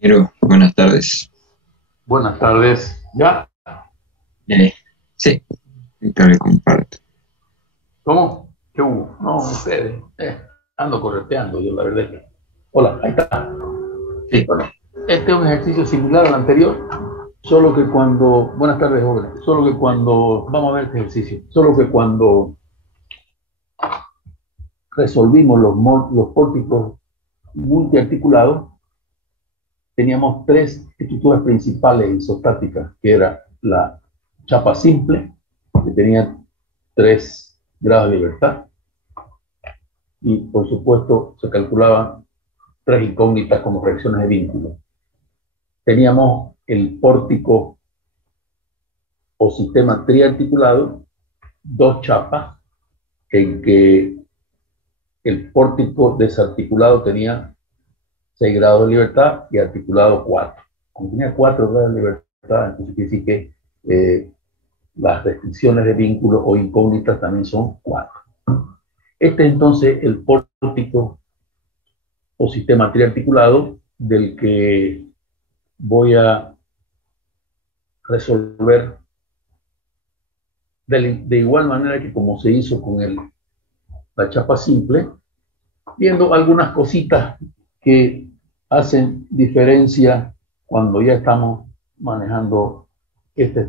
Pero, buenas tardes. Buenas tardes. ¿Ya? Eh, sí, ahorita le comparto. ¿Cómo? ¿Qué hubo? No, ustedes. Ando correteando yo, la verdad es que. Hola, ahí está. Sí, Bueno, este es un ejercicio similar al anterior, solo que cuando. Buenas tardes, jóvenes. Solo que cuando. Vamos a ver este ejercicio. Solo que cuando resolvimos los pórticos multiarticulados, teníamos tres estructuras principales isostáticas, que era la chapa simple, que tenía 3 grados de libertad, y por supuesto se calculaban tres incógnitas como reacciones de vínculo. Teníamos el pórtico o sistema triarticulado, dos chapas, en que el pórtico desarticulado tenía 6 grados de libertad y articulado 4. Como tenía 4 grados de libertad, entonces quiere decir que las restricciones de vínculo o incógnitas también son 4. Este es entonces el pórtico o sistema triarticulado del que voy a resolver de igual manera que como se hizo con la chapa simple, viendo algunas cositas que hacen diferencia cuando ya estamos manejando esta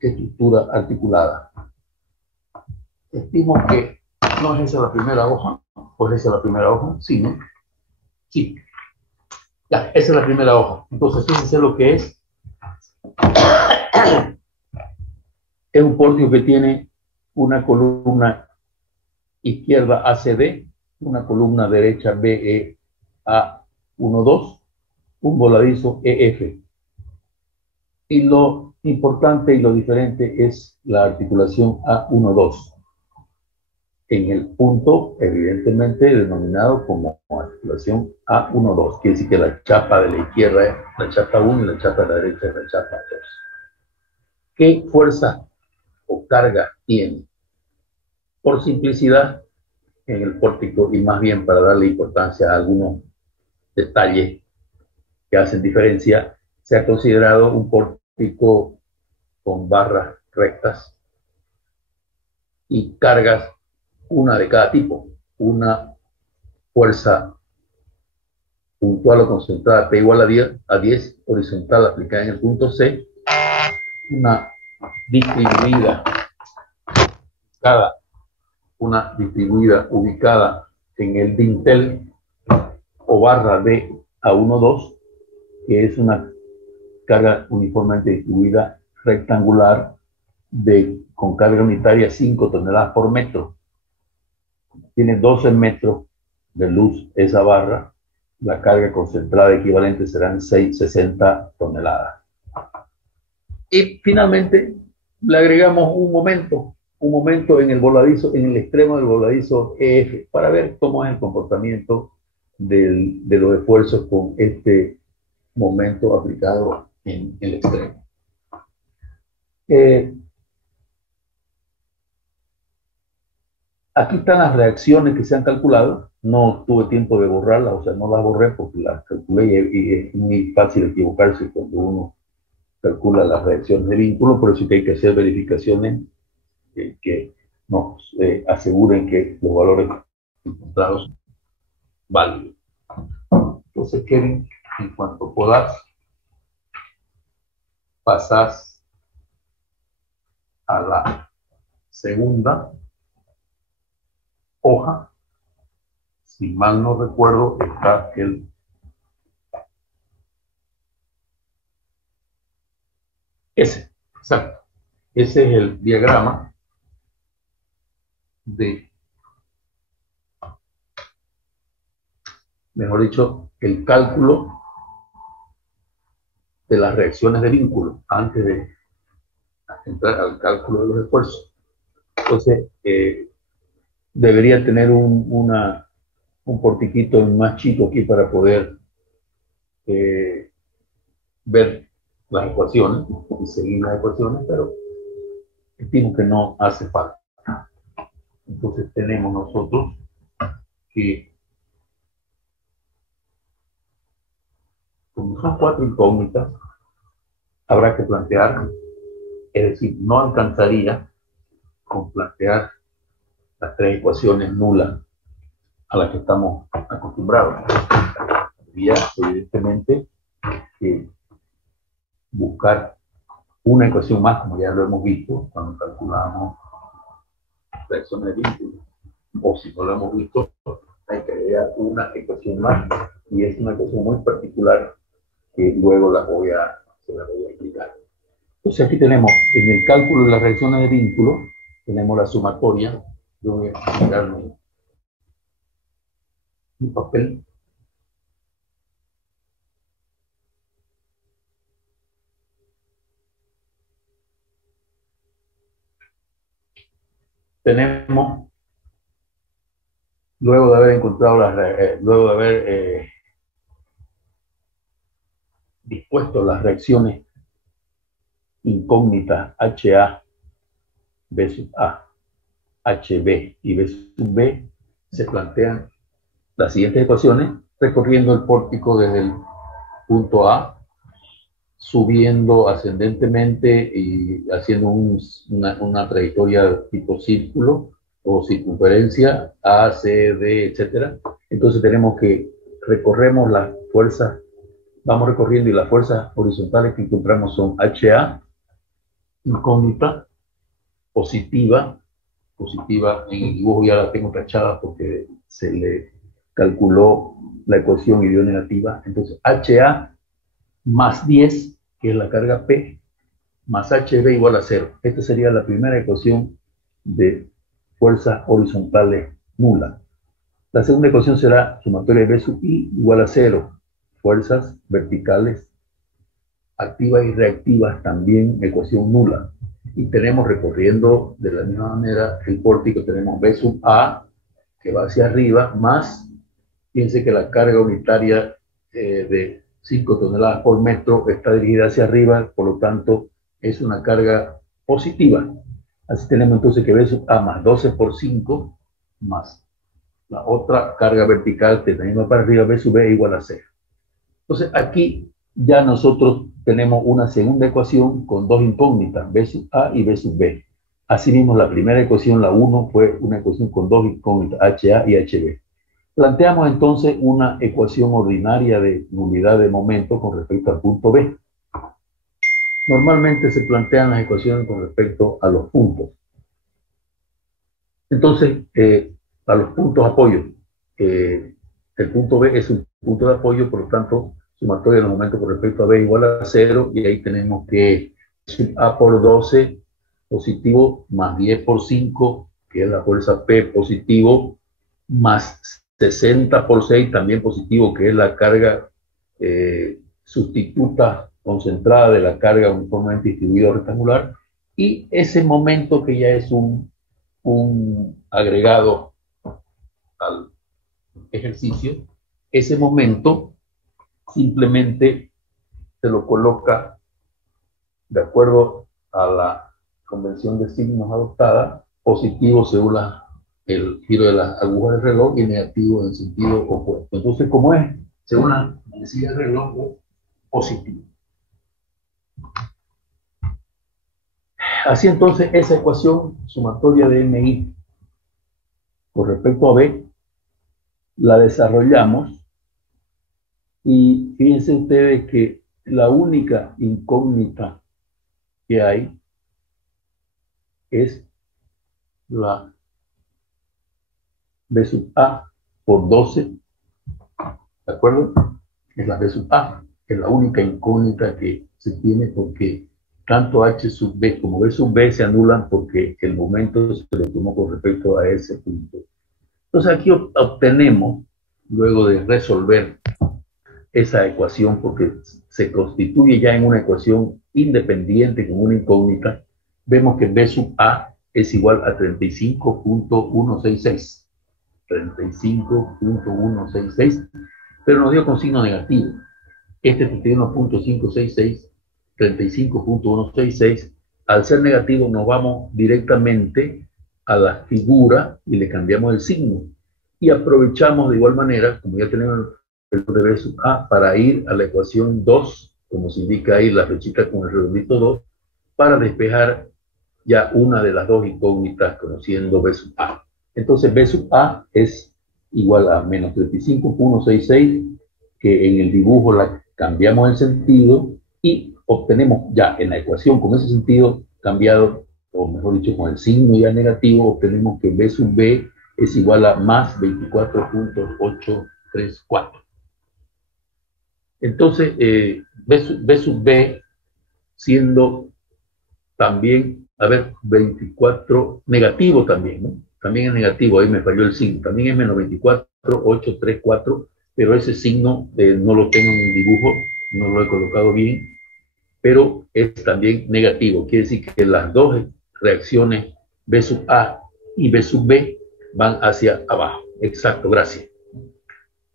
estructura articulada. Estimo que no es esa la primera hoja, pues esa es la primera hoja, sí, ¿no? Sí, ya, esa es la primera hoja. Entonces, fíjense lo que es. Es un pórtico que tiene una columna izquierda ACD, una columna derecha BEA 12, un voladizo EF. Y lo importante y lo diferente es la articulación A12 en el punto evidentemente denominado como articulación A12. Quiere decir que la chapa de la izquierda es la chapa 1 y la chapa de la derecha es la chapa 2. ¿Qué fuerza o carga tiene? Por simplicidad, en el pórtico y más bien para darle importancia a algunos detalles que hacen diferencia, se ha considerado un pórtico con barras rectas y cargas, una de cada tipo, una fuerza puntual o concentrada P igual a 10 horizontal aplicada en el punto C, una distribuida, cada, una distribuida ubicada en el dintel o barra de A12, que es una carga uniformemente distribuida rectangular con carga unitaria 5 toneladas por metro. Tiene 12 metros de luz esa barra. La carga concentrada equivalente serán 60 toneladas. Y finalmente le agregamos un momento en el voladizo, en el extremo del voladizo EF, para ver cómo es el comportamiento de los esfuerzos con este momento aplicado en el extremo. Eh, Aquí están las reacciones que se han calculado. No tuve tiempo de borrarlas, o sea, no las borré porque las calculé y es muy fácil equivocarse cuando uno calcula las reacciones de vínculo, pero sí que hay que hacer verificaciones que nos aseguren que los valores encontrados son válidos. Entonces, Kevin, en cuanto puedas, pasas a la segunda hoja. Si mal no recuerdo, está ese. Exacto. Ese es el diagrama de, mejor dicho, el cálculo de las reacciones de vínculo antes de entrar al cálculo de los esfuerzos. Entonces, debería tener un portiquito más chico aquí para poder eh, ver las ecuaciones y seguir las ecuaciones, pero estimo que no hace falta. Entonces tenemos nosotros que Como son cuatro incógnitas, habrá que plantear, es decir, no alcanzaría con plantear las tres ecuaciones nulas a las que estamos acostumbrados. Habría, evidentemente, que buscar una ecuación más, como ya lo hemos visto cuando calculamos reacciones de vínculo, o si no lo hemos visto, hay que agregar una ecuación más, y es una ecuación muy particular que luego se la voy a explicar. Entonces aquí tenemos, en el cálculo de las reacciones de vínculo, tenemos la sumatoria. Yo voy a sacar mi papel. Tenemos, luego de haber encontrado luego de haber dispuesto las reacciones incógnitas HA, B sub A, HB y B sub B, se plantean las siguientes ecuaciones recorriendo el pórtico desde el punto A, subiendo ascendentemente y haciendo una trayectoria tipo círculo o circunferencia, A, C, D, etc. Entonces tenemos que recorremos las fuerzas, vamos recorriendo, y las fuerzas horizontales que encontramos son HA, incógnita, positiva en el dibujo ya la tengo tachada porque se le calculó la ecuación y dio negativa. Entonces HA más 10, que es la carga P, más HB igual a 0. Esta sería la primera ecuación de fuerzas horizontales nula. La segunda ecuación será sumatoria de B sub I igual a 0. Fuerzas verticales activas y reactivas, también ecuación nula. Y tenemos, recorriendo de la misma manera el pórtico, tenemos B sub A, que va hacia arriba, más, fíjense que la carga unitaria de 5 toneladas por metro está dirigida hacia arriba, por lo tanto es una carga positiva. Así tenemos entonces que B sub A más 12 por 5, más la otra carga vertical que también va para arriba, B sub B igual a 0. Entonces aquí ya nosotros tenemos una segunda ecuación con dos incógnitas, B sub A y B sub B. Asimismo, la primera ecuación, la 1, fue una ecuación con dos incógnitas, HA y HB. Planteamos entonces una ecuación ordinaria de nulidad de momento con respecto al punto B. Normalmente se plantean las ecuaciones con respecto a los puntos. Entonces, a los puntos de apoyo, el punto B es un punto de apoyo, por lo tanto, sumatoria de los momentos con respecto a B igual a 0, y ahí tenemos que A por 12 positivo más 10 por 5, que es la fuerza P positivo, más 60 por 6 también positivo, que es la carga sustituta concentrada de la carga uniformemente distribuida rectangular, y ese momento que ya es un agregado al ejercicio, ese momento simplemente se lo coloca de acuerdo a la convención de signos adoptada, positivo según el giro de las agujas del reloj y negativo en sentido opuesto. Entonces, como es según la manecilla del reloj, positivo. Así entonces, esa ecuación sumatoria de MI con respecto a B la desarrollamos, y fíjense ustedes que la única incógnita que hay es la B sub A por 12, ¿de acuerdo? Es la B sub A, es la única incógnita que se tiene, porque tanto H sub B como B sub B se anulan porque el momento se lo tomó con respecto a ese punto. Entonces aquí obtenemos, luego de resolver esa ecuación, porque se constituye ya en una ecuación independiente con una incógnita, vemos que B sub A es igual a 35.166. 35.166, pero nos dio con signo negativo. Este 31.566, 35.166, al ser negativo nos vamos directamente a la figura y le cambiamos el signo. Y aprovechamos de igual manera, como ya tenemos de B sub A para ir a la ecuación 2, como se indica ahí la flechita con el redondito 2, para despejar ya una de las dos incógnitas conociendo B sub A. Entonces B sub A es igual a menos 35,166, que en el dibujo la cambiamos el sentido y obtenemos ya en la ecuación con ese sentido cambiado, o mejor dicho, con el signo ya negativo, obtenemos que B sub B es igual a más 24,834. Entonces, B sub B siendo también, a ver, 24 negativo también, ¿no? También es negativo, ahí me falló el signo, también es menos 24,834, pero ese signo no lo tengo en el dibujo, no lo he colocado bien, pero es también negativo, quiere decir que las dos reacciones B sub A y B sub B van hacia abajo. Exacto, gracias.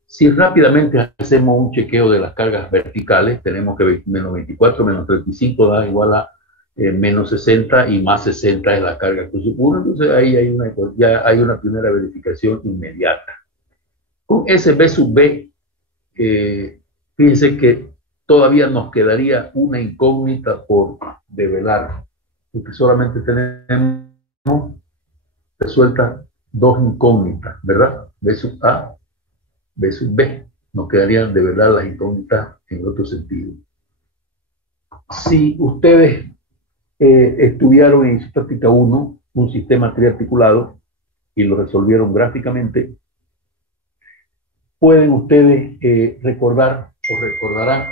Si rápidamente hacemos un chequeo de las cargas verticales, tenemos que menos 24 menos 35 da igual a menos 60 y más 60 es la carga Q sub 1, entonces ahí ya hay una primera verificación inmediata. Con ese B sub B, fíjense que todavía nos quedaría una incógnita por develar, porque solamente tenemos resueltas dos incógnitas, ¿verdad? B sub A, B sub B. Nos quedarían develar las incógnitas en otro sentido. Si ustedes estudiaron en práctica 1 un sistema triarticulado y lo resolvieron gráficamente, pueden ustedes recordar o recordarán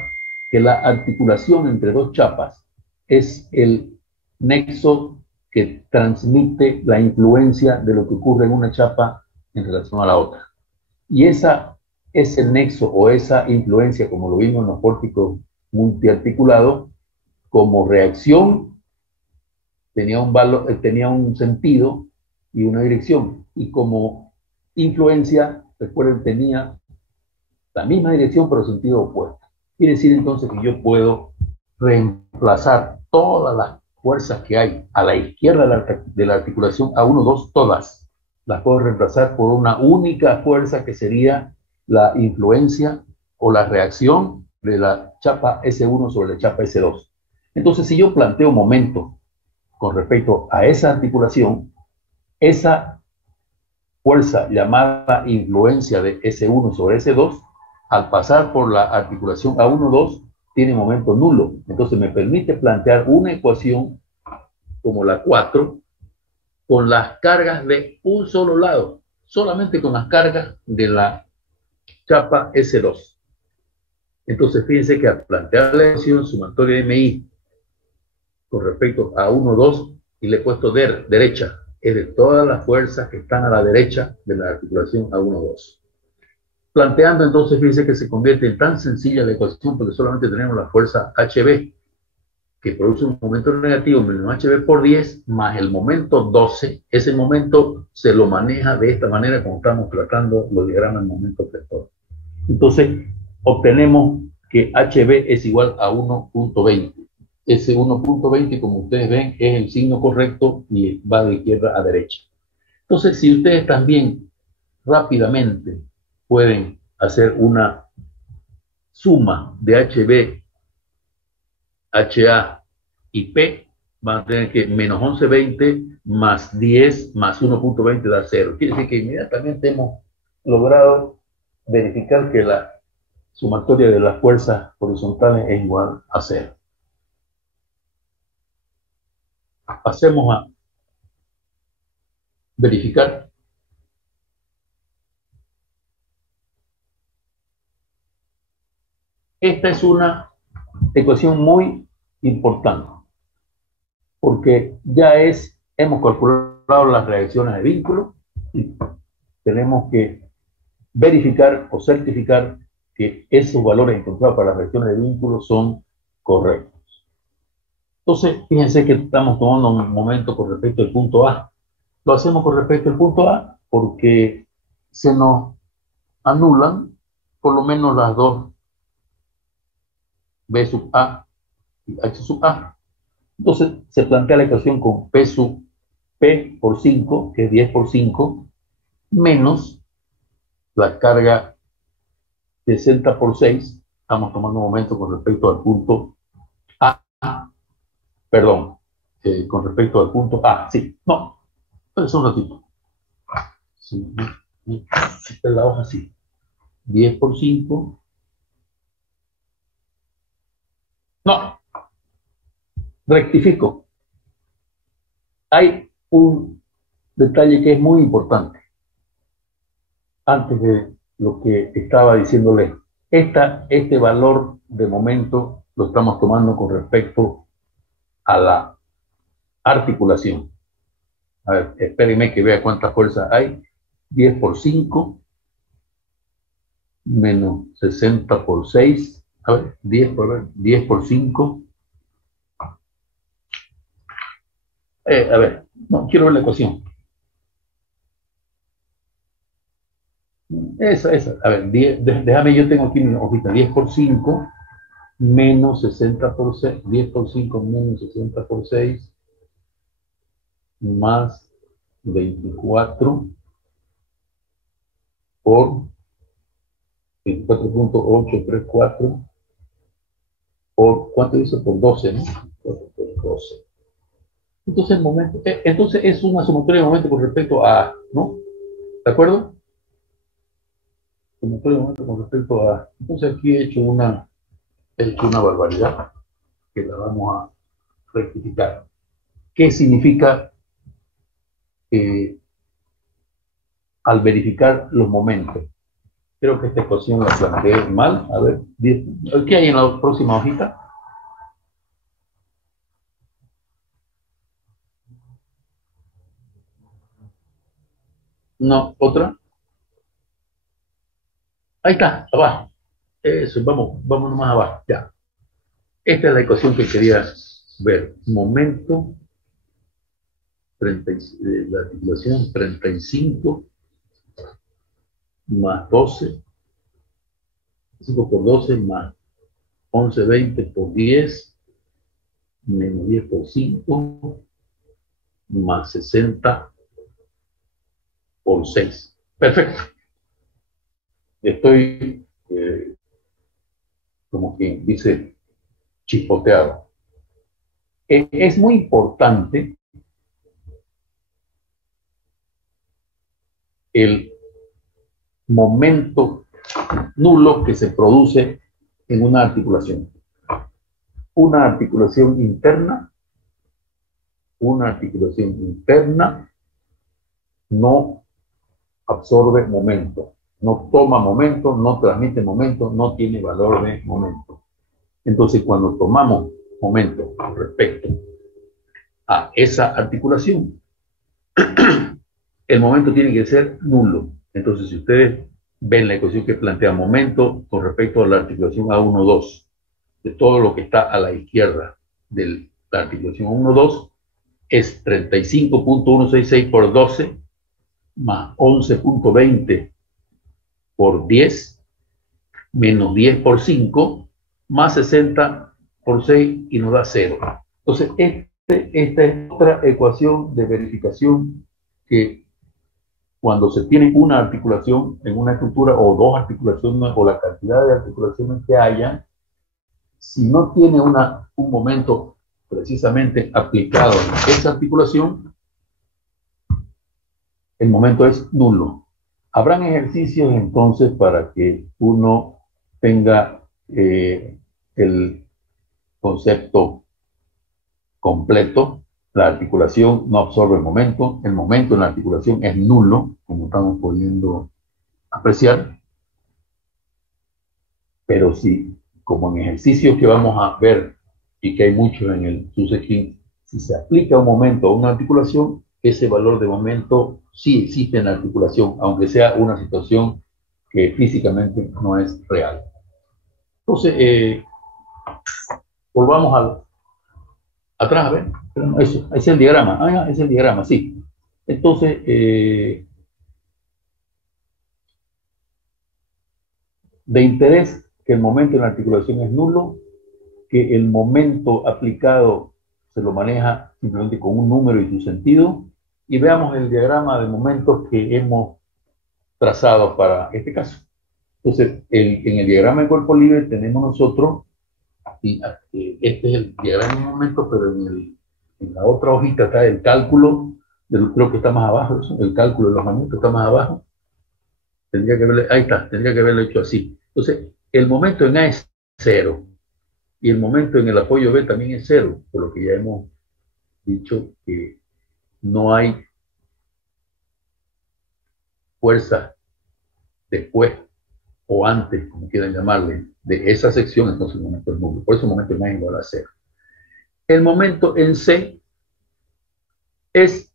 que la articulación entre dos chapas es el nexo que transmite la influencia de lo que ocurre en una chapa en relación a la otra. Y ese nexo o esa influencia, como lo vimos en los pórticos multiarticulados, como reacción tenía un sentido y una dirección, y como influencia, recuerden, tenía la misma dirección pero sentido opuesto. Quiere decir entonces que yo puedo reemplazar todas las fuerzas que hay a la izquierda de la articulación A1, 2, todas las puedo reemplazar por una única fuerza que sería la influencia o la reacción de la chapa S1 sobre la chapa S2. Entonces, si yo planteo momento con respecto a esa articulación, esa fuerza llamada influencia de S1 sobre S2, al pasar por la articulación A1, 2, tiene momento nulo. Entonces me permite plantear una ecuación como la 4 con las cargas de un solo lado, solamente con las cargas de la chapa S2. Entonces fíjense que al plantear la ecuación sumatoria de MI con respecto a 1, 2, y le he puesto derecha, es de todas las fuerzas que están a la derecha de la articulación A1, 2. Planteando entonces, fíjense que se convierte en tan sencilla la ecuación porque solamente tenemos la fuerza HB, que produce un momento negativo menos HB por 10, más el momento 12. Ese momento se lo maneja de esta manera como estamos tratando los diagramas de momento vector. Entonces, obtenemos que HB es igual a 1.20. Ese 1.20, como ustedes ven, es el signo correcto y va de izquierda a derecha. Entonces, si ustedes también rápidamente pueden hacer una suma de HB, HA y P, van a tener que menos 11.20 más 10 más 1.20 da 0. Quiere decir que inmediatamente hemos logrado verificar que la sumatoria de las fuerzas horizontales es igual a 0. Pasemos a verificar. Esta es una ecuación muy importante porque ya hemos calculado las reacciones de vínculo y tenemos que verificar o certificar que esos valores encontrados para las reacciones de vínculo son correctos. Entonces, fíjense que estamos tomando un momento con respecto al punto A. Lo hacemos con respecto al punto A porque se nos anulan por lo menos las dos B sub A y H sub A. Entonces se plantea la ecuación con P sub P por 5, que es 10 por 5, menos la carga 60 por 6, estamos tomando un momento con respecto al punto A, perdón, con respecto al punto A, sí, no, es un ratito. Sí, esta es la hoja, sí. 10 por 5. No, rectifico. Hay un detalle que es muy importante. Antes de lo que estaba diciéndole, este valor de momento lo estamos tomando con respecto a la articulación. A ver, espérenme que vea cuánta fuerza hay. 10 por 5 menos 60 por 6. A ver, 10 por 5. A ver, no, quiero ver la ecuación. Esa. A ver, 10, déjame, yo tengo aquí mi hojita. 10 por 5 menos 60 por 6. 10 por 5 menos 60 por 6 más 24 por 24.834 por, ¿cuánto dice? Por 12, ¿no? Por 12. Entonces, entonces es una sumatoria de momento con respecto a, ¿no? ¿De acuerdo? Sumatoria de momento con respecto a. Entonces aquí he hecho una barbaridad que la vamos a rectificar. ¿Qué significa al verificar los momentos? Creo que esta ecuación la planteé mal. A ver, ¿qué hay en la próxima hojita? No, otra. Ahí está, abajo. Eso, vamos nomás abajo. Ya. Esta es la ecuación que quería ver. Momento, la articulación 35 más 12, 5 por 12 más 11, 20 por 10, menos 10 por 5, más 60 por 6. Perfecto. Estoy, como quien dice, chispoteado. Es muy importante el momento nulo que se produce en una articulación. Una articulación interna no absorbe momento, no toma momento, no transmite momento, no tiene valor de momento. Entonces, cuando tomamos momento con respecto a esa articulación, el momento tiene que ser nulo. Entonces, si ustedes ven la ecuación que plantea momento con respecto a la articulación A1-2, de todo lo que está a la izquierda de la articulación A1-2, es 35.166 por 12 más 11.20 por 10 menos 10 por 5 más 60 por 6 y nos da 0. Entonces, esta es otra ecuación de verificación que cuando se tiene una articulación en una estructura o dos articulaciones o la cantidad de articulaciones que haya, si no tiene un momento precisamente aplicado en esa articulación, el momento es nulo. Habrán ejercicios entonces para que uno tenga el concepto completo. La articulación no absorbe el momento en la articulación es nulo, como estamos pudiendo apreciar, pero si, como en ejercicios que vamos a ver y que hay muchos en el SUSE, si se aplica un momento a una articulación, ese valor de momento sí existe en la articulación, aunque sea una situación que físicamente no es real. Entonces, volvamos atrás, a ver, eso, es el diagrama, es el diagrama, sí. Entonces, de interés que el momento en la articulación es nulo, que el momento aplicado se lo maneja simplemente con un número y su sentido, y veamos el diagrama de momentos que hemos trazado para este caso. Entonces, en el diagrama de cuerpo libre tenemos nosotros, este es el diagrama de momento, pero en la otra hojita está el cálculo, creo que está más abajo, el cálculo de los momentos está más abajo. Tendría que haberlo, ahí está, tendría que haberlo hecho así. Entonces, el momento en A es 0 y el momento en el apoyo B también es 0, por lo que ya hemos dicho que no hay fuerza después o antes, como quieran llamarle, de esa sección, entonces el momento es nulo. Por eso el momento en A es igual a 0. El momento en C es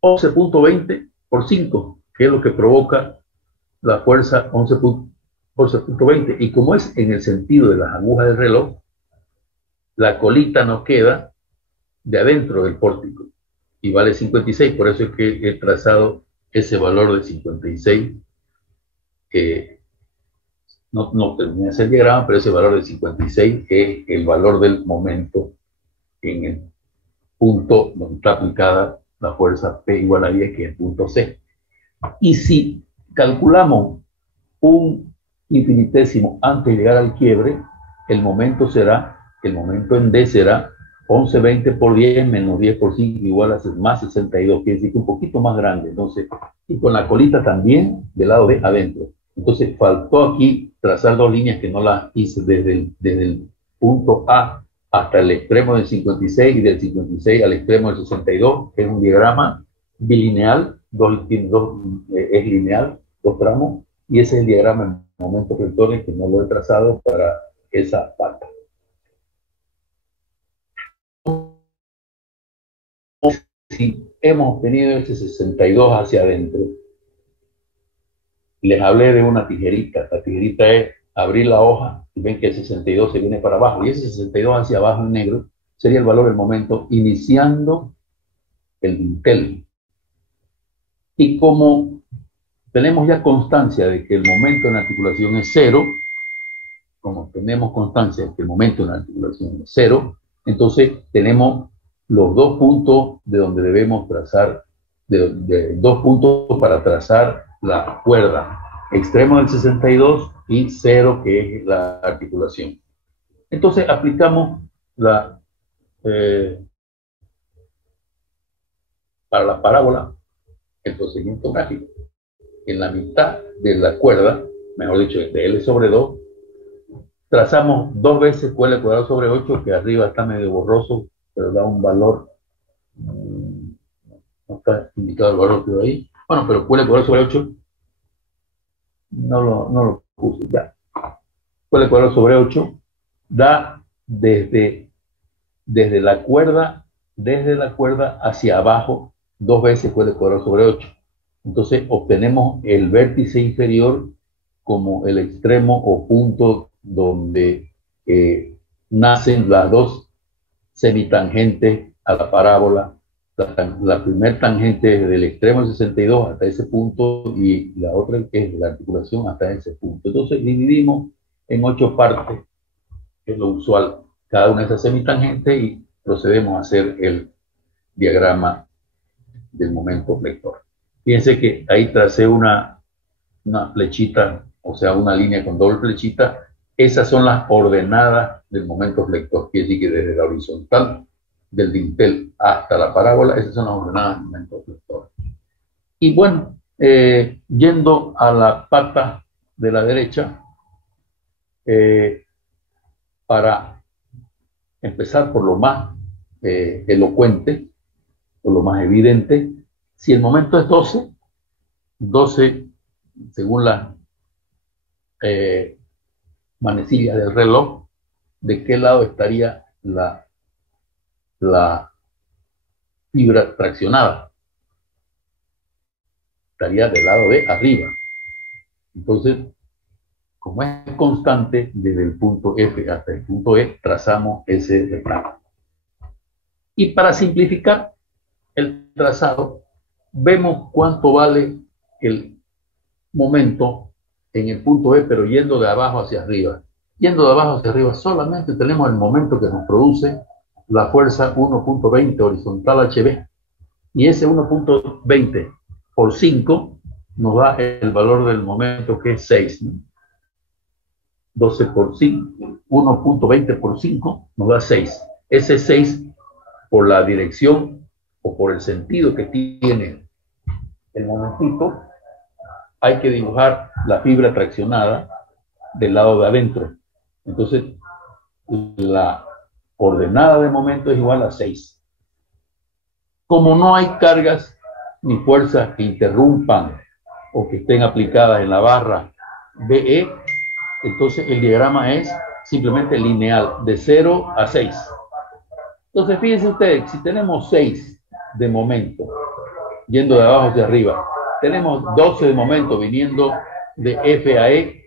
11.20 por 5, que es lo que provoca la fuerza 11.20. Y como es en el sentido de las agujas del reloj, la colita nos queda de adentro del pórtico y vale 56. Por eso es que he trazado ese valor de 56, que no terminé de hacer el diagrama, pero ese valor de 56 es el valor del momento en el punto donde está aplicada la fuerza P igual a 10, que es el punto C. Y si calculamos un infinitésimo antes de llegar al quiebre, el momento en D será 11.20 por 10 menos 10 por 5 igual a más 62, quiere decir que un poquito más grande. Entonces, y con la colita también del lado de adentro. Entonces, faltó aquí trazar dos líneas que no las hice desde el punto A hasta el extremo del 56 y del 56 al extremo del 62, que es un diagrama bilineal, es lineal, dos tramos, y ese es el diagrama en momentos vectores que no lo he trazado para esa pata. Si hemos obtenido ese 62 hacia adentro, les hablé de una tijerita. La tijerita es abrir la hoja y ven que el 62 se viene para abajo, y ese 62 hacia abajo en negro sería el valor del momento iniciando el dintel. Y como tenemos ya constancia de que el momento en la articulación es 0, como tenemos constancia de que el momento en la articulación es 0, entonces tenemos los dos puntos de donde debemos trazar, dos puntos para trazar la cuerda, extremo del 62 y 0, que es la articulación. Entonces aplicamos para la parábola el procedimiento gráfico. En la mitad de la cuerda, mejor dicho, de L sobre 2, trazamos dos veces QL cuadrado sobre 8, que arriba está medio borroso, pero da un valor, no está indicado el valor que veo ahí. Bueno, pero QL cuadrado sobre 8 no lo puse ya. QL cuadrado sobre 8 da desde la cuerda hacia abajo dos veces QL cuadrado sobre 8. Entonces obtenemos el vértice inferior como el extremo o punto donde nacen las dos semitangentes a la parábola. La primer tangente es del extremo del 62 hasta ese punto y la otra es la articulación hasta ese punto. Entonces dividimos en 8 partes, que es lo usual, cada una de esas semitangentes, y procedemos a hacer el diagrama del momento vector. Fíjense que ahí tracé una flechita, o sea, una línea con doble flechita. Esas son las ordenadas del momento vector. Quiere decir que desde la horizontal del dintel hasta la parábola, esas son las ordenadas del momento vector. Y bueno, yendo a la pata de la derecha, para empezar por lo más elocuente, por lo más evidente, si el momento es 12, según las manecillas del reloj, ¿de qué lado estaría la fibra traccionada? Estaría del lado de arriba. Entonces, como es constante, desde el punto F hasta el punto E, trazamos ese plano. Y para simplificar el trazado, vemos cuánto vale el momento en el punto E, pero yendo de abajo hacia arriba. Yendo de abajo hacia arriba, solamente tenemos el momento que nos produce la fuerza 1.20 horizontal HB. Y ese 1.20 por 5 nos da el valor del momento, que es 6, ¿no? 12 por 5, 1.20 por 5 nos da 6. Ese 6, por la dirección o por el sentido que tiene el momentito, hay que dibujar la fibra traccionada del lado de adentro. Entonces, la ordenada de momento es igual a 6. Como no hay cargas ni fuerzas que interrumpan o que estén aplicadas en la barra BE, entonces el diagrama es simplemente lineal, de 0 a 6. Entonces, fíjense ustedes, si tenemos 6 de momento, yendo de abajo hacia arriba, tenemos 12 de momento viniendo de F a E,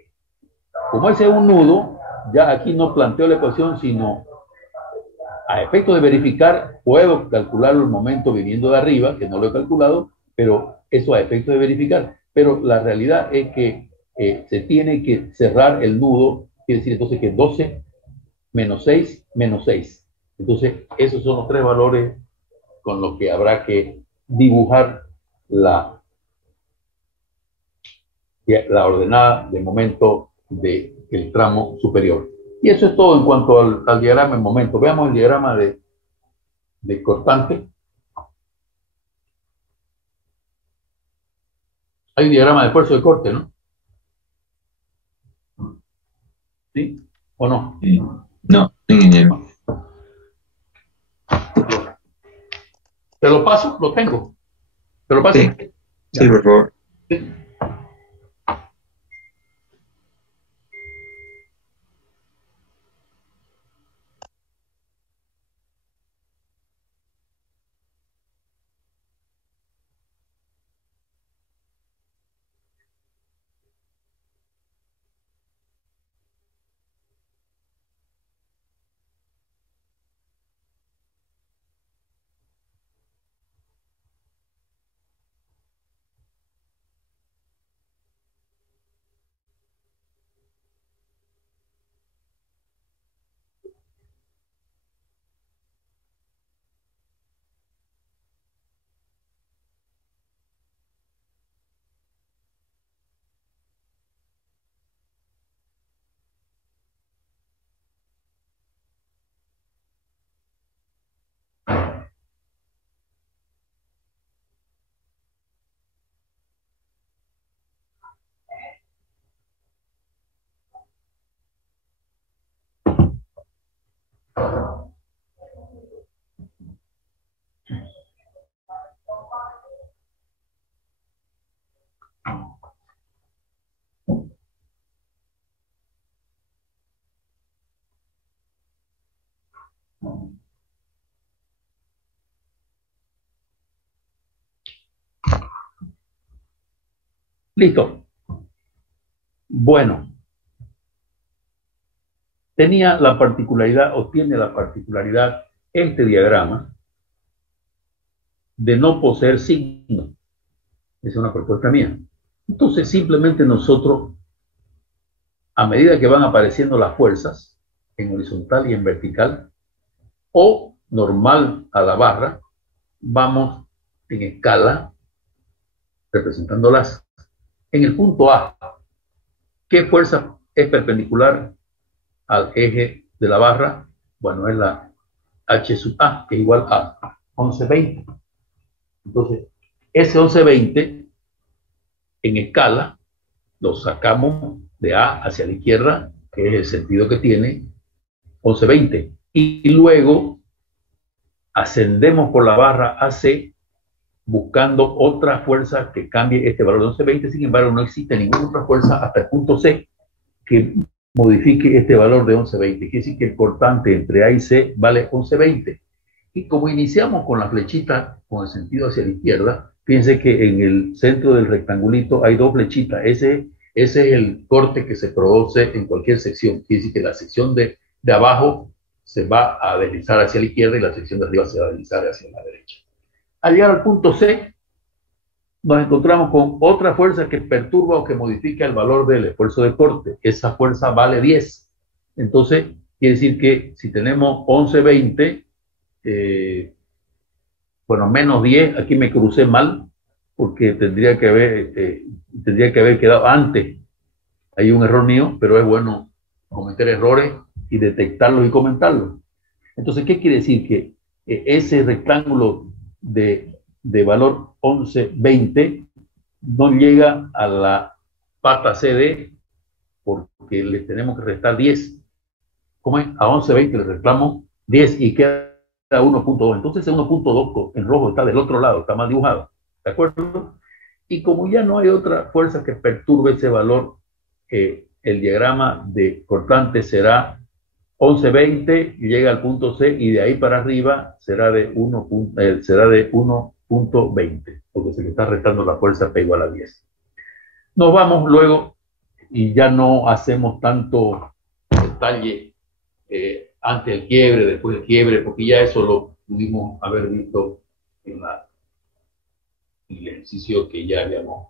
como ese es un nudo, ya aquí no planteo la ecuación, sino a efecto de verificar, puedo calcular el momento viniendo de arriba, que no lo he calculado, pero eso a efecto de verificar. Pero la realidad es que se tiene que cerrar el nudo, quiere decir entonces que 12 menos 6 menos 6. Entonces, esos son los tres valores con los que habrá que dibujar la ordenada de momento del tramo superior. Y eso es todo en cuanto al diagrama en momento. Veamos el diagrama de cortante. Hay un diagrama de esfuerzo de corte, ¿no? ¿Sí o no? No, ingeniero. ¿Te lo paso? Lo tengo. ¿Te lo paso? Sí, sí, por favor. Sí. Listo. Bueno, tenía la particularidad, o tiene la particularidad, este diagrama, de no poseer signo. Es una propuesta mía. Entonces, simplemente nosotros, a medida que van apareciendo las fuerzas, en horizontal y en vertical, o normal a la barra, vamos en escala representándolas. En el punto A, ¿qué fuerza es perpendicular al eje de la barra? Bueno, es la H sub A, que es igual a 1120. Entonces, ese 1120 en escala lo sacamos de A hacia la izquierda, que es el sentido que tiene 1120. Y luego ascendemos por la barra AC buscando otra fuerza que cambie este valor de 1120. Sin embargo, no existe ninguna otra fuerza hasta el punto C que modifique este valor de 1120. Quiere decir que el cortante entre A y C vale 1120. Y como iniciamos con la flechita con el sentido hacia la izquierda, fíjense que en el centro del rectangulito hay dos flechitas. Ese es el corte que se produce en cualquier sección. Quiere decir que la sección de abajo se va a deslizar hacia la izquierda y la sección de arriba se va a deslizar hacia la derecha. Al llegar al punto C, nos encontramos con otra fuerza que perturba o que modifica el valor del esfuerzo de corte. Esa fuerza vale 10. Entonces, quiere decir que si tenemos 1120, bueno, menos 10, aquí me crucé mal, porque tendría que haber quedado antes. Hay un error mío, pero es bueno cometer errores y detectarlos y comentarlos. Entonces, ¿qué quiere decir? Que ese rectángulo de valor 11, 20 no llega a la pata CD porque le tenemos que restar 10. ¿Cómo es? A 11, 20 le restamos 10 y queda 1.2. Entonces, ese 1.2 en rojo está del otro lado, está mal dibujado. ¿De acuerdo? Y como ya no hay otra fuerza que perturbe ese valor, el diagrama de cortante será 11.20, llega al punto C y de ahí para arriba será de 1.20, porque se le está restando la fuerza P igual a 10. Nos vamos luego y ya no hacemos tanto detalle ante el quiebre, después del quiebre, porque ya eso lo pudimos haber visto en el ejercicio que ya habíamos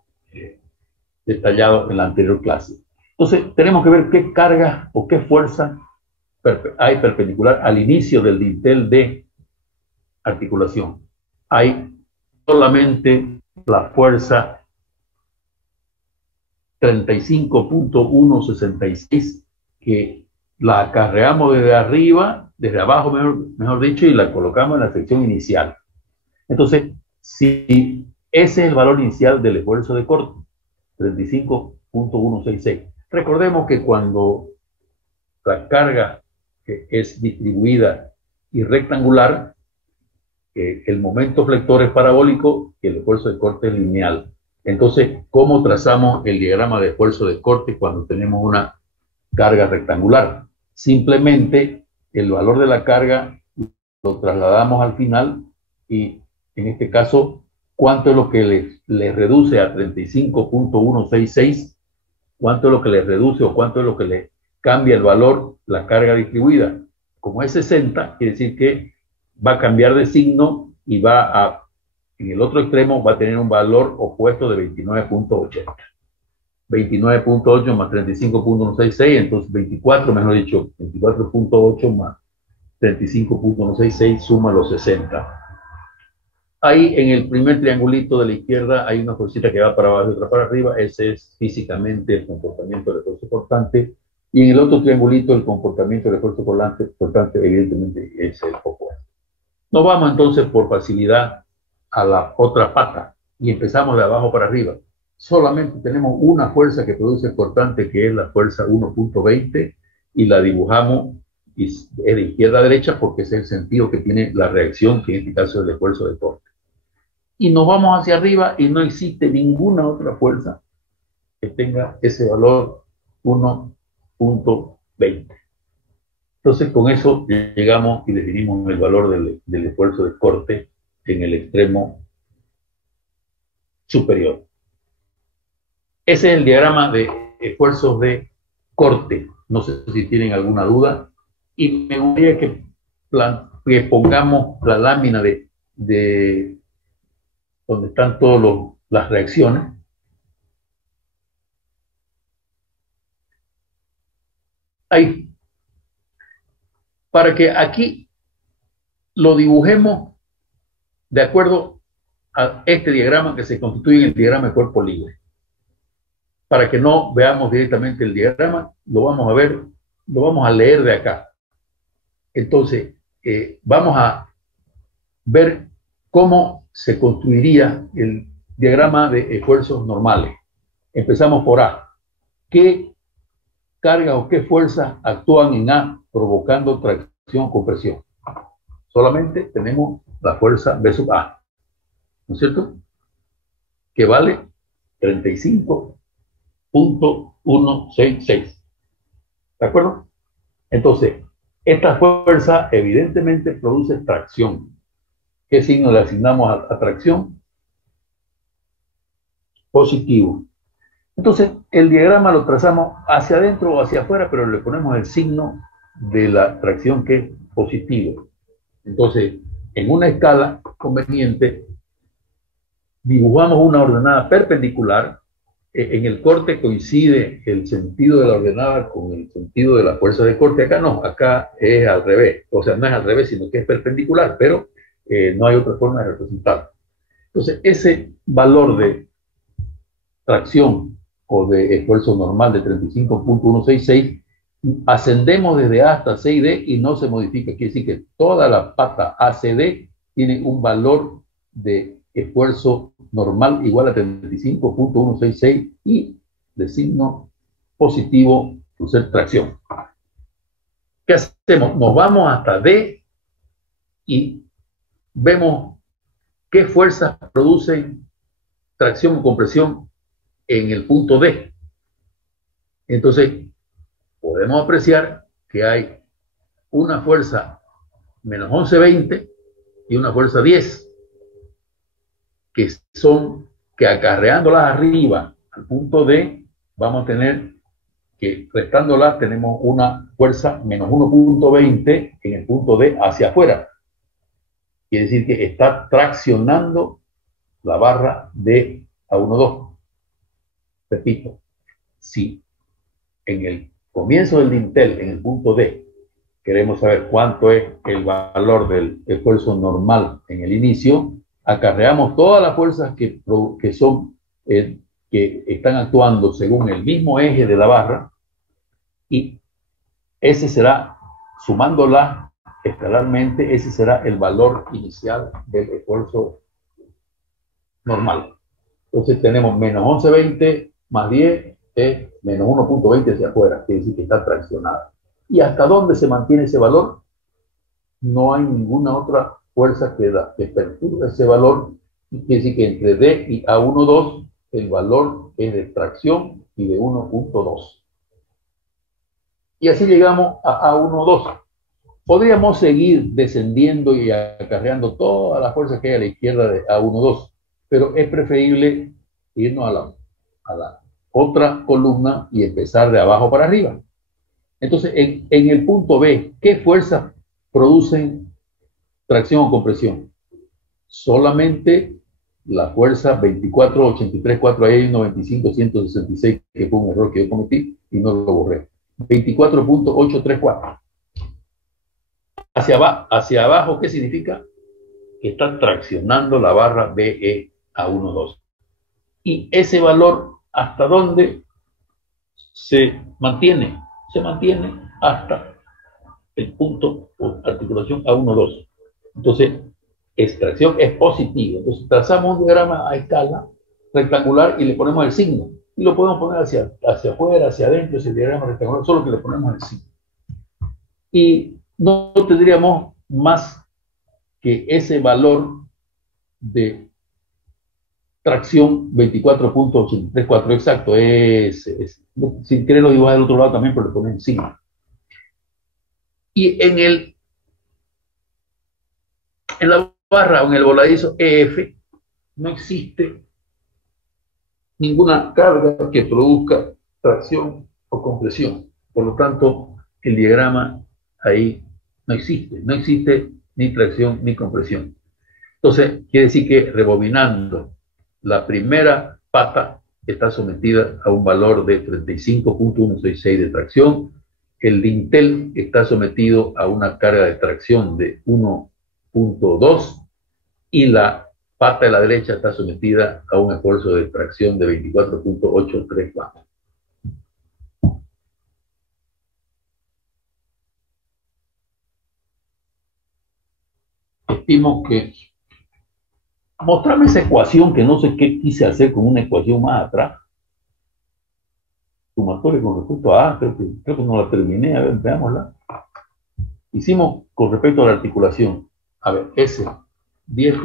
detallado en la anterior clase. Entonces, tenemos que ver qué carga o qué fuerza hay perpendicular al inicio del dintel de articulación. Hay solamente la fuerza 35.166 que la acarreamos desde arriba, desde abajo, mejor dicho, y la colocamos en la sección inicial. Entonces, si ese es el valor inicial del esfuerzo de corte, 35.166. Recordemos que cuando la carga es distribuida y rectangular, el momento flector es parabólico y el esfuerzo de corte es lineal. Entonces, ¿cómo trazamos el diagrama de esfuerzo de corte cuando tenemos una carga rectangular? Simplemente el valor de la carga lo trasladamos al final y en este caso, ¿cuánto es lo que le reduce a 35.166? ¿Cuánto es lo que le reduce o cuánto es lo que le cambia el valor, la carga distribuida? Como es 60, quiere decir que va a cambiar de signo y en el otro extremo va a tener un valor opuesto de 29.80. 29.8 más 35.166, entonces 24, mejor dicho, 24.8 más 35.166 suma los 60. Ahí en el primer triangulito de la izquierda hay una fuercita que va para abajo y otra para arriba. Ese es físicamente el comportamiento del esfuerzo cortante. Y en el otro triangulito el comportamiento del esfuerzo cortante evidentemente es el opuesto. Nos vamos entonces por facilidad a la otra pata y empezamos de abajo para arriba. Solamente tenemos una fuerza que produce el cortante, que es la fuerza 1.20, y la dibujamos de izquierda a derecha porque es el sentido que tiene la reacción, que en este caso es el esfuerzo de corte. Y nos vamos hacia arriba y no existe ninguna otra fuerza que tenga ese valor 1.20. Entonces, con eso llegamos y definimos el valor del esfuerzo de corte en el extremo superior. Ese es el diagrama de esfuerzos de corte. No sé si tienen alguna duda. Y me gustaría que pongamos la lámina de donde están todas las reacciones. Ahí. Para que aquí lo dibujemos de acuerdo a este diagrama que se constituye en el diagrama de cuerpo libre. Para que no veamos directamente el diagrama, lo vamos a ver, lo vamos a leer de acá. Entonces, vamos a ver cómo se construiría el diagrama de esfuerzos normales. Empezamos por A. ¿Qué carga o qué fuerza actúan en A provocando tracción o compresión? Solamente tenemos la fuerza B sub A, ¿no es cierto? Que vale 35.166. ¿De acuerdo? Entonces, esta fuerza evidentemente produce tracción. ¿Qué signo le asignamos a tracción? Positivo. Entonces, el diagrama lo trazamos hacia adentro o hacia afuera, pero le ponemos el signo de la tracción que es positivo. Entonces, en una escala conveniente, dibujamos una ordenada perpendicular. En el corte coincide el sentido de la ordenada con el sentido de la fuerza de corte. Acá no, acá es al revés. O sea, no es al revés, sino que es perpendicular, pero no hay otra forma de representarlo. Entonces, ese valor de tracción o de esfuerzo normal de 35.166, ascendemos desde A hasta C y D y no se modifica. Quiere decir que toda la pata ACD tiene un valor de esfuerzo normal igual a 35.166 y de signo positivo por ser tracción. ¿Qué hacemos? Nos vamos hasta D y vemos qué fuerzas producen tracción o compresión en el punto D. Entonces, podemos apreciar que hay una fuerza menos 1120 y una fuerza 10, que acarreándolas arriba al punto D, vamos a tener que restándolas tenemos una fuerza menos 1.20 en el punto D hacia afuera. Quiere decir que está traccionando la barra de A12. Repito, si en el comienzo del dintel, en el punto D, queremos saber cuánto es el valor del esfuerzo normal en el inicio, acarreamos todas las fuerzas que están actuando según el mismo eje de la barra, y ese será, sumándolas escalarmente, ese será el valor inicial del esfuerzo normal. Entonces tenemos menos 1120 más 10 es menos 1.20 hacia afuera, quiere decir que está traccionada. ¿Y hasta dónde se mantiene ese valor? No hay ninguna otra fuerza que perturbe ese valor, y quiere decir que entre D y A12 el valor es de tracción y de 1.2. Y así llegamos a A12. Podríamos seguir descendiendo y acarreando todas las fuerzas que hay a la izquierda de A12, pero es preferible irnos a la otra columna y empezar de abajo para arriba. Entonces, en el punto B, ¿qué fuerzas producen tracción o compresión? Solamente la fuerza 24.83.4, ahí hay 95.166, que fue un error que yo cometí y no lo borré. 24.834. Hacia abajo, ¿qué significa? Que está traccionando la barra BE A12. Y ese valor, ¿hasta dónde se mantiene? Se mantiene hasta el punto o articulación A12. Entonces, extracción es positiva. Entonces, trazamos un diagrama a escala rectangular y le ponemos el signo. Y lo podemos poner hacia afuera, hacia adentro, ese diagrama rectangular, solo que le ponemos el signo. Y no tendríamos más que ese valor de tracción 24.834, exacto, si querés lo dibujar del otro lado también, pero le ponen signo. Y en la barra o en el voladizo EF no existe ninguna carga que produzca tracción o compresión. Por lo tanto, el diagrama ahí no existe ni tracción ni compresión. Entonces, quiere decir que rebobinando, la primera pata está sometida a un valor de 35.166 de tracción, el dintel está sometido a una carga de tracción de 1.2 y la pata de la derecha está sometida a un esfuerzo de tracción de 24.834. Estimo que mostrarme esa ecuación, que no sé qué quise hacer con una ecuación más atrás, sumatoria con respecto a A, creo que no la terminé, a ver, veámosla. Hicimos con respecto a la articulación, a ver, S 10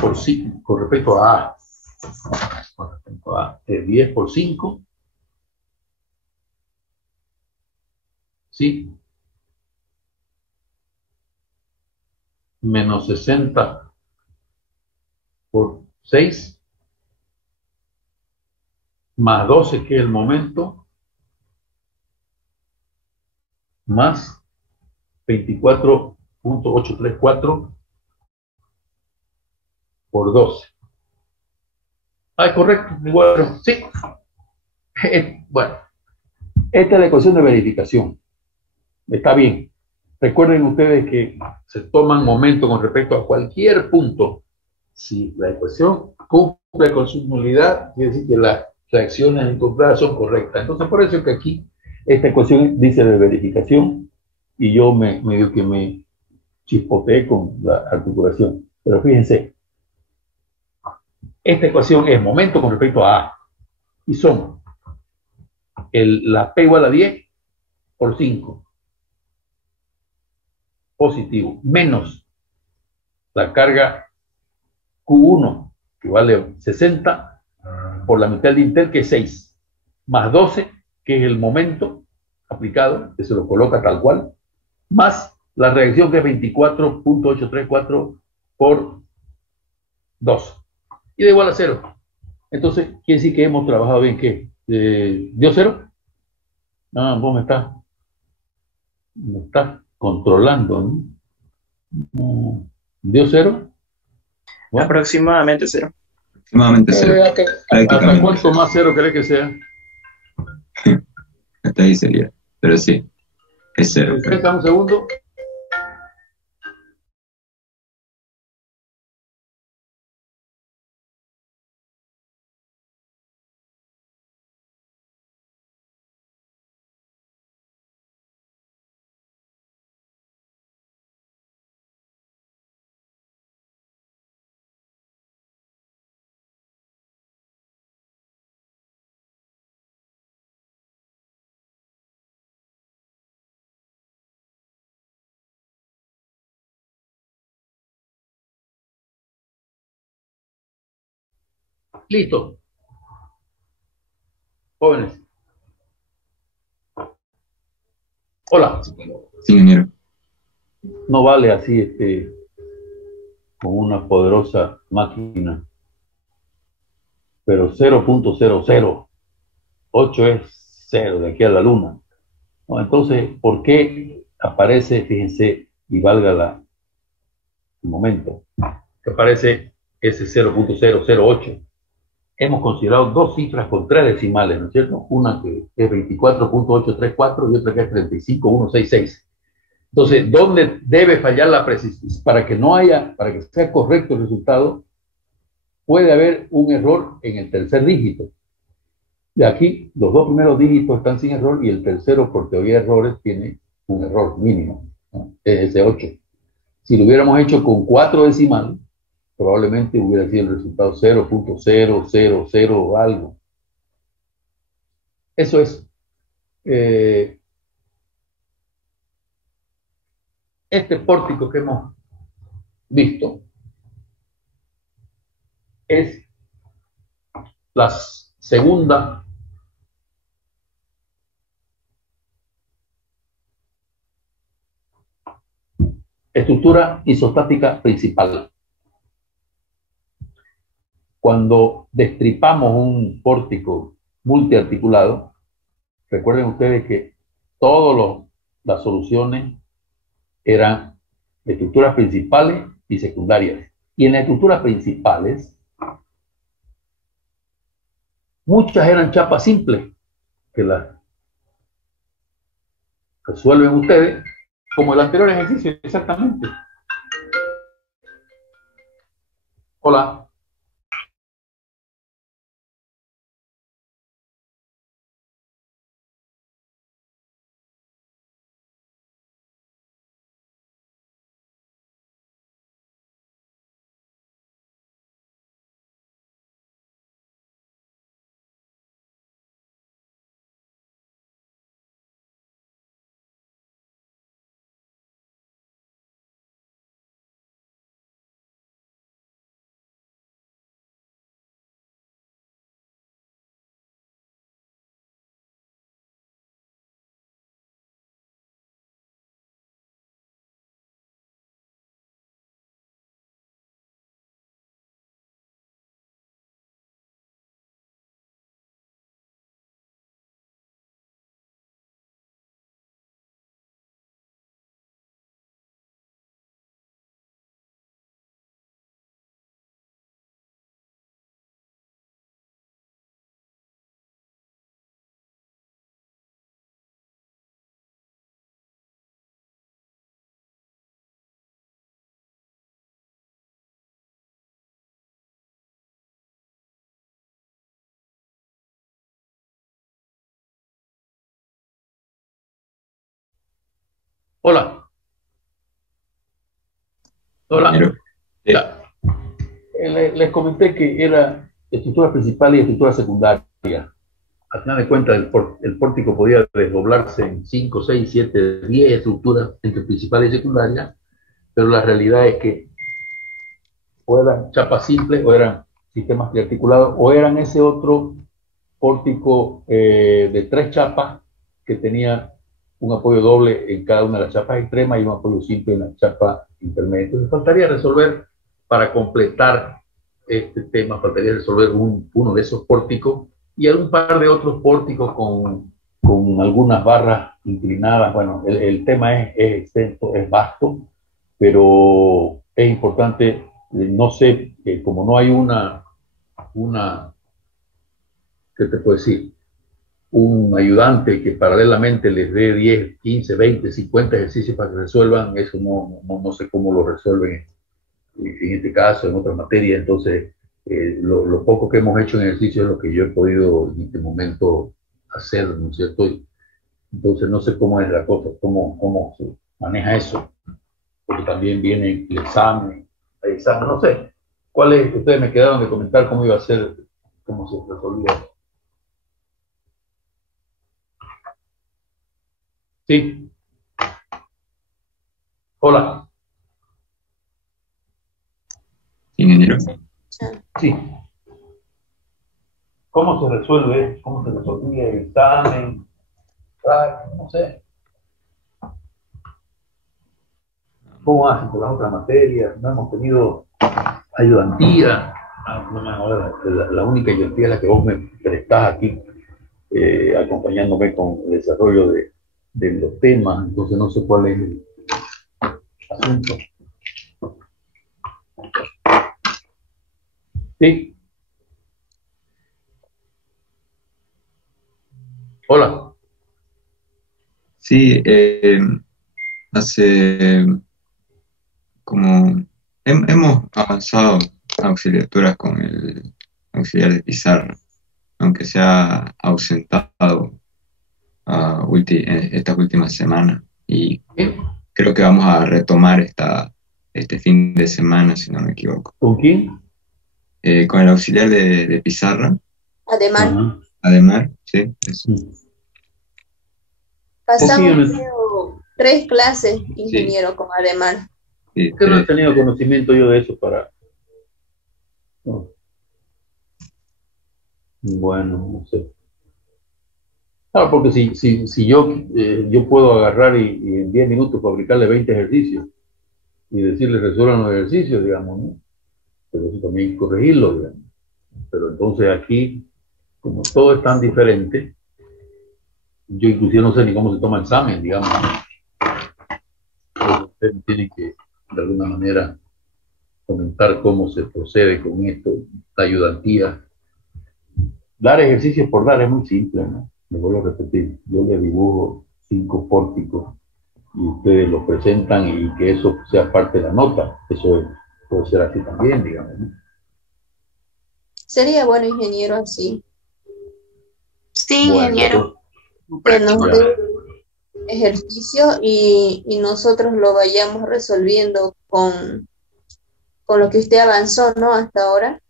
por 5 con respecto a A, 10 por 5, ¿sí? Menos 60 por 6, más 12, que es el momento, más 24.834 por 12. Ah, es correcto, igual, sí. Bueno, esta es la ecuación de verificación. Está bien. Recuerden ustedes que se toman momentos con respecto a cualquier punto Si la ecuación cumple con su nulidad, quiere decir que las reacciones encontradas son correctas. Entonces, por eso es que aquí esta ecuación dice de verificación y yo medio que me chispoteé con la articulación. Pero fíjense, esta ecuación es momento con respecto a A y son la P igual a 10 por 5 positivo menos la carga Q1 que vale 60 por la mitad del Intel que es 6 más 12 que es el momento aplicado que se lo coloca tal cual más la reacción que es 24.834 por 2 y da igual a 0. Entonces, quiere decir que hemos trabajado bien. ¿Qué? ¿Dio 0? Ah, vos me estás controlando, ¿no? ¿Dio 0? Bueno, Aproximadamente cero. Aproximadamente cero. ¿hasta Prácticamente cuánto cero. más 0 querés que sea? Hasta ahí sería. Pero sí, es cero. Espera un segundo. Listo. Jóvenes. Hola. Sí, ingeniero. No vale así con una poderosa máquina, pero 0.008 es 0 de aquí a la luna. ¿No? Entonces, ¿por qué aparece, fíjense, y valga el momento, que aparece ese 0.008? Hemos considerado dos cifras con tres decimales, ¿no es cierto? Una que es 24.834 y otra que es 35.166. Entonces, ¿dónde debe fallar la precisión? Para que sea correcto el resultado, puede haber un error en el tercer dígito. De aquí, los dos primeros dígitos están sin error y el tercero, por teoría de errores, tiene un error mínimo, ¿no? Es ese 8. Si lo hubiéramos hecho con 4 decimales, probablemente hubiera sido el resultado 0.000 algo. Eso es. Eh, este pórtico que hemos visto es la segunda estructura isostática principal. Cuando destripamos un pórtico multiarticulado, recuerden ustedes que todas las soluciones eran estructuras principales y secundarias. Y en las estructuras principales, muchas eran chapas simples, que las resuelven ustedes, como el anterior ejercicio, exactamente. Hola. Hola. Hola. Ingeniero. Sí. Ya. Les comenté que era estructura principal y estructura secundaria. Al final de cuentas, el pórtico podía desdoblarse en 5, 6, 7, 10 estructuras entre principal y secundaria, pero la realidad es que o eran chapas simples, o eran sistemas triarticulados, o eran ese otro pórtico de 3 chapas que tenía un apoyo doble en cada una de las chapas extremas y un apoyo simple en la chapa intermedia. Entonces faltaría resolver, para completar este tema, faltaría resolver uno de esos pórticos y algún par de otros pórticos con algunas barras inclinadas. Bueno, el tema es extenso, es vasto, pero es importante, no sé, como no hay ¿qué te puedo decir? Un ayudante que paralelamente les dé 10, 15, 20, 50 ejercicios para que resuelvan, eso no sé cómo lo resuelven en este caso, en otra materia. Entonces, lo poco que hemos hecho en ejercicio es lo que yo he podido en este momento hacer, ¿no es cierto? Entonces, no sé cómo es la cosa, cómo se maneja eso, porque también viene el examen, no sé. ¿Cuál es? Ustedes me quedaron de comentar cómo iba a ser, cómo se resolvía. Sí, hola. Ingeniero. Sí. ¿Cómo se resuelve? ¿Cómo se resolvía el examen? No sé. ¿Cómo hacen con las otras materias? No hemos tenido ayudantía. No me acuerdo, la única ayudantía es la que vos me prestás aquí, acompañándome con el desarrollo de los temas. Entonces no sé cuál es el asunto. Sí. Hola. Sí, hace como hemos avanzado auxiliaturas con el auxiliar de pizarra, aunque se ha ausentado estas últimas semanas, y ¿Sí? creo que vamos a retomar este fin de semana, si no me equivoco. ¿Con quién? Con el auxiliar de pizarra, Además, Ajá. además, sí, eso. ¿Con pasamos quién? creo 3 clases, Sí, ingeniero, con Ademar. sí, ¿Por qué no he tenido conocimiento yo de eso para...? No. Bueno, no sé. Claro, porque si yo puedo agarrar y en 10 minutos fabricarle 20 ejercicios y decirle resuelvan los ejercicios, digamos, ¿no? Pero eso también hay que corregirlo, digamos. Pero entonces aquí, como todo es tan diferente, yo inclusive no sé ni cómo se toma el examen, digamos, ¿no? Entonces usted tiene que, de alguna manera, comentar cómo se procede con esto, la ayudantía. Dar ejercicios por dar es muy simple, ¿no? Me vuelvo a repetir, yo le dibujo 5 pórticos y ustedes lo presentan y que eso sea parte de la nota. Eso puede ser así también, digamos, ¿no? Sería bueno, ingeniero, así, Sí, Bueno, ingeniero, muy que nos práctico. ya, dé ejercicio y nosotros lo vayamos resolviendo con lo que usted avanzó, ¿no? Hasta ahora.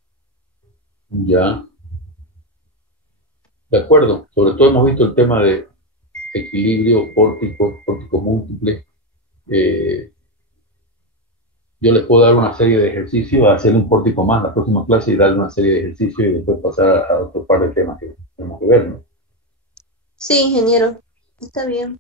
ya, de acuerdo. Sobre todo hemos visto el tema de equilibrio, pórtico múltiple. Eh, yo les puedo dar una serie de ejercicios, hacer un pórtico más la próxima clase y darle una serie de ejercicios y después pasar a otro par de temas que tenemos que ver, ¿no? Sí, ingeniero, está bien.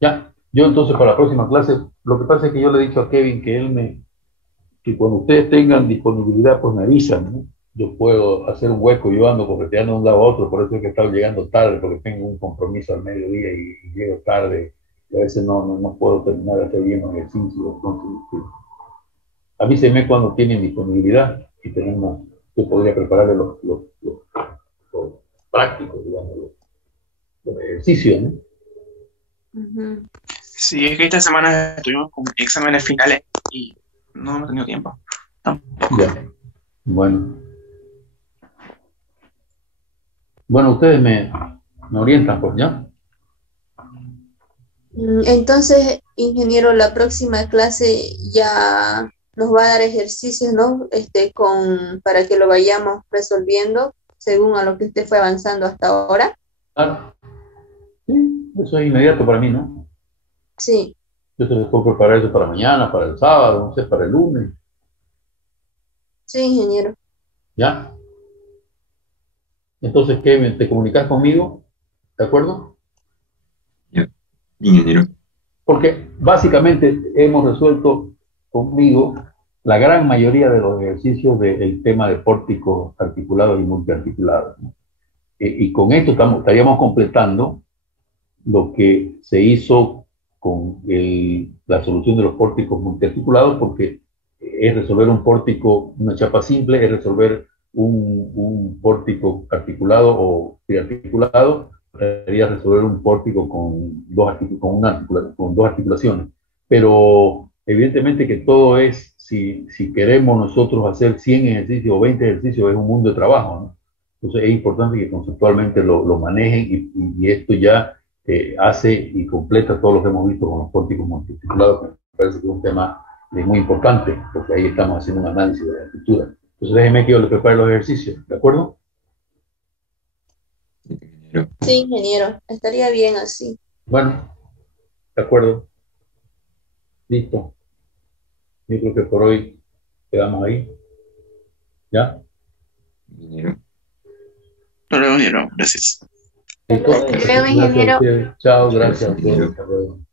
Ya, yo entonces para la próxima clase, lo que pasa es que yo le he dicho a Kevin que cuando ustedes tengan disponibilidad, pues me avisan, ¿no? Yo puedo hacer un hueco, yo ando correteando de un lado a otro, por eso es que he estado llegando tarde, porque tengo un compromiso al mediodía y llego tarde, y a veces no puedo terminar de hacer bien los ejercicios. Entonces, avísenme cuando tienen disponibilidad y tenemos, yo podría prepararle los prácticos, digamos, los ejercicios, ¿no? Ujú. Sí, es que esta semana tuvimos como exámenes finales y no hemos tenido tiempo. Tampoco. Ya, bueno. Bueno, ustedes me orientan, pues, ¿ya? Entonces, ingeniero, la próxima clase ya nos va a dar ejercicios, ¿no? Para que lo vayamos resolviendo según a lo que usted fue avanzando hasta ahora. Ah, sí, eso es inmediato para mí, ¿no? Sí, Yo te lo puedo preparar eso para mañana, para el sábado, no sé, para el lunes, sí, ingeniero. ¿ya? Entonces, Kevin, ¿te comunicas conmigo? ¿De acuerdo? Ya, ingeniero. Porque básicamente hemos resuelto conmigo la gran mayoría de los ejercicios del tema de pórticos articulados y multiarticulados, ¿no? Y con esto estaríamos completando lo que se hizo con la solución de los pórticos multiarticulados, porque es resolver un pórtico, una chapa simple, es resolver un pórtico articulado o triarticulado, sería resolver un pórtico con dos articulaciones. Pero evidentemente que todo es, si queremos nosotros hacer 100 ejercicios o 20 ejercicios, es un mundo de trabajo, ¿no? Entonces es importante que conceptualmente lo manejen y esto ya hace y completa todo lo que hemos visto con los pórticos multiarticulados, que me parece que es un tema muy importante, porque ahí estamos haciendo un análisis de la estructura. Entonces déjeme que yo le prepare los ejercicios, ¿de acuerdo? Ingeniero. Sí, ingeniero, estaría bien así. Bueno, de acuerdo, listo. Yo creo que por hoy quedamos ahí, ¿ya? Ingeniero. Hasta luego, ingeniero. Gracias. ¿Listo? Hasta luego, Gracias ingeniero. a ustedes. Chao, Muchas gracias a gracias, ingeniero. todos. Hasta luego.